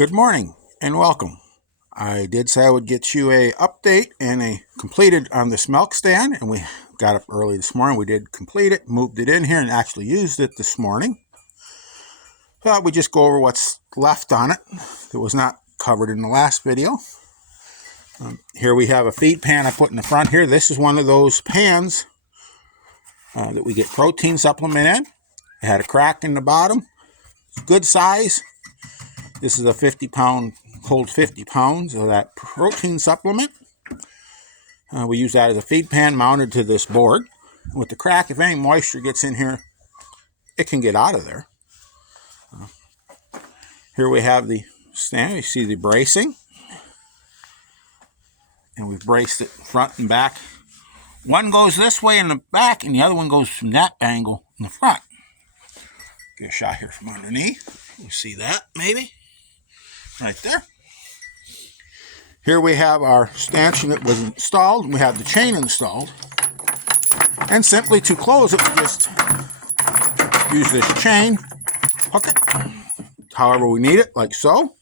Good morning and welcome. I did say I would get you a update and a completed on this milk stand, and we got up early this morning. We did complete it, moved it in here, and actually used it this morning. Thought we'd just go over what's left on it that was not covered in the last video. Here we have a feed pan I put in the front here. This is one of those pans that we get protein supplement in. It had a crack in the bottom. Good size. This is a 50-pound, holds 50 pounds of that protein supplement. We use that as a feed pan mounted to this board. With the crack, if any moisture gets in here, it can get out of there. Here we have the stand. You see the bracing. And we've braced it front and back. One goes this way in the back, and the other one goes from that angle in the front. Get a shot here from underneath. You see that, maybe? Right there. Here we have our stanchion that was installed. We have the chain installed. And simply to close it, we just use this chain, hook it however we need it, like so.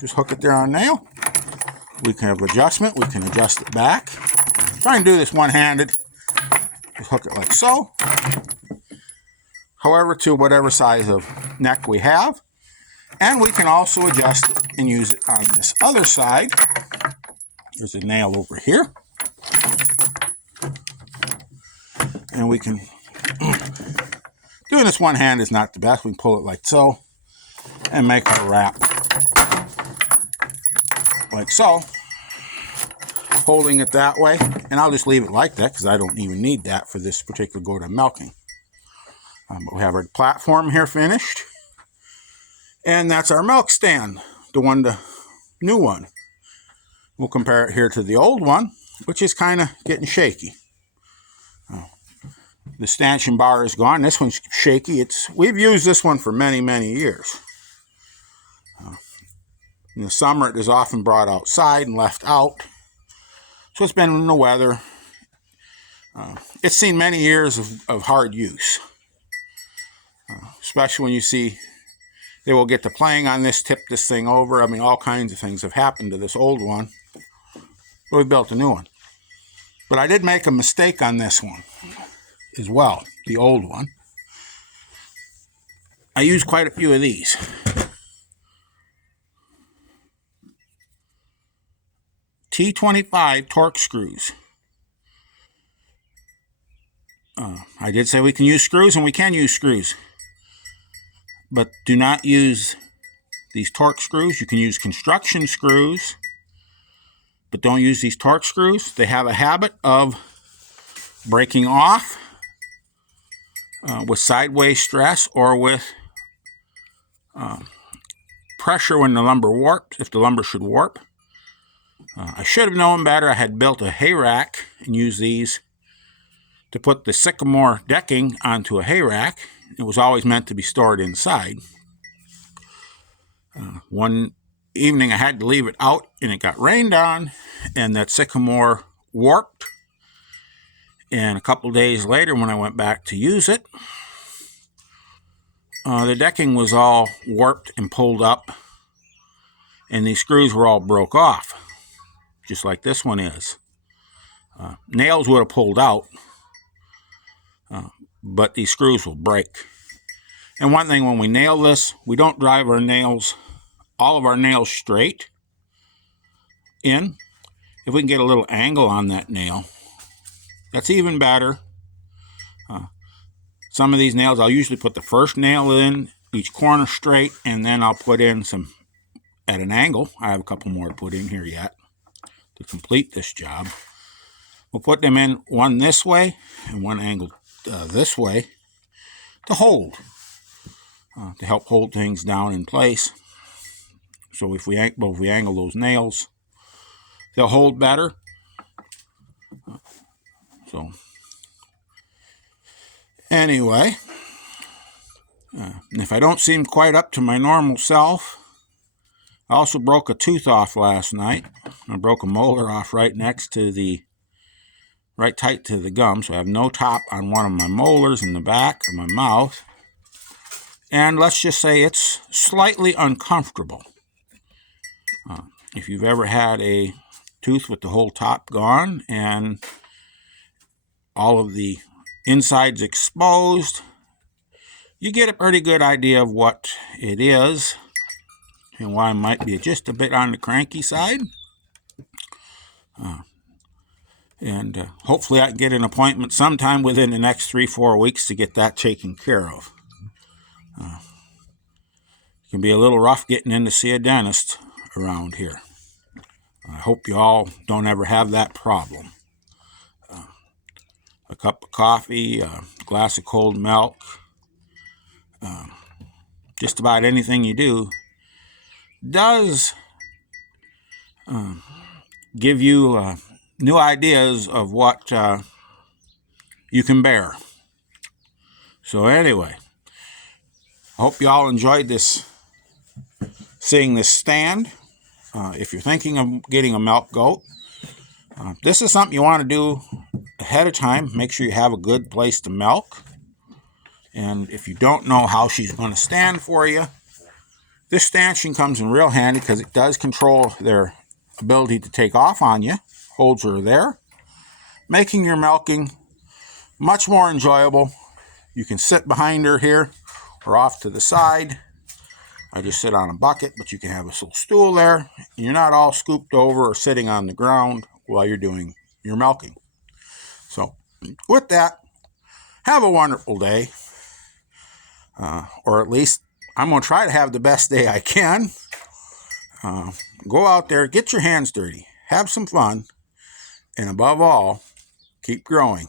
Just hook it there on a nail. We can have adjustment. We can adjust it back. Try and do this one-handed. Just hook it like so. However, to whatever size of neck we have. And we can also adjust it and use it on this other side. There's a nail over here. And we can, doing this one hand is not the best. We can pull it like so and make our wrap like so. Holding it that way. And I'll just leave it like that because I don't even need that for this particular go to milking. But we have our platform here finished. And that's our milk stand, the new one. We'll compare it here to the old one, which is kind of getting shaky. The stanchion bar is gone. This one's shaky. We've used this one for many, many years. In the summer, it is often brought outside and left out. So it's been in the weather. It's seen many years of hard use. Especially when you see they will get to playing on this, tip this thing over. I mean, all kinds of things have happened to this old one. But we built a new one. But I did make a mistake on this one as well, the old one. I used quite a few of these. T25 torque screws. I did say we can use screws, and we can use screws. But do not use these torque screws. You can use construction screws, but don't use these torque screws. They have a habit of breaking off with sideways stress or with pressure when the lumber warps, if the lumber should warp. I should have known better. I had built a hay rack and used these to put the sycamore decking onto a hay rack. It was always meant to be stored inside. One evening I had to leave it out and it got rained on and that sycamore warped. And a couple days later when I went back to use it, the decking was all warped and pulled up and these screws were all broke off, just like this one is. Nails would have pulled out. But these screws will break. And one thing, when we nail this, we don't drive our nails, all of our nails straight in. If we can get a little angle on that nail, that's even better. Some of these nails, I'll usually put the first nail in, each corner straight, and then I'll put in some at an angle. I have a couple more to put in here yet to complete this job. We'll put them in one this way and one angle this way to hold, to help hold things down in place. So if we angle those nails, they'll hold better. So anyway, if I don't seem quite up to my normal self, I also broke a tooth off last night. I broke a molar off right tight to the gum, so I have no top on one of my molars in the back of my mouth. And let's just say it's slightly uncomfortable. If you've ever had a tooth with the whole top gone and all of the insides exposed, you get a pretty good idea of what it is and why it might be just a bit on the cranky side. And hopefully I can get an appointment sometime within the next 3-4 weeks to get that taken care of. It can be a little rough getting in to see a dentist around here. I hope you all don't ever have that problem. A cup of coffee, a glass of cold milk, just about anything you do does give you new ideas of what you can bear. So anyway, I hope you all enjoyed seeing this stand. If you're thinking of getting a milk goat, this is something you want to do ahead of time. Make sure you have a good place to milk. And if you don't know how she's going to stand for you, this stanchion comes in real handy because it does control their ability to take off on you. Holds her there, making your milking much more enjoyable. You can sit behind her here or off to the side. I just sit on a bucket, but you can have a little stool there. You're not all scooped over or sitting on the ground while you're doing your milking. So with that, have a wonderful day. Or at least I'm going to try to have the best day I can. Go out there, get your hands dirty, have some fun, and above all, keep growing.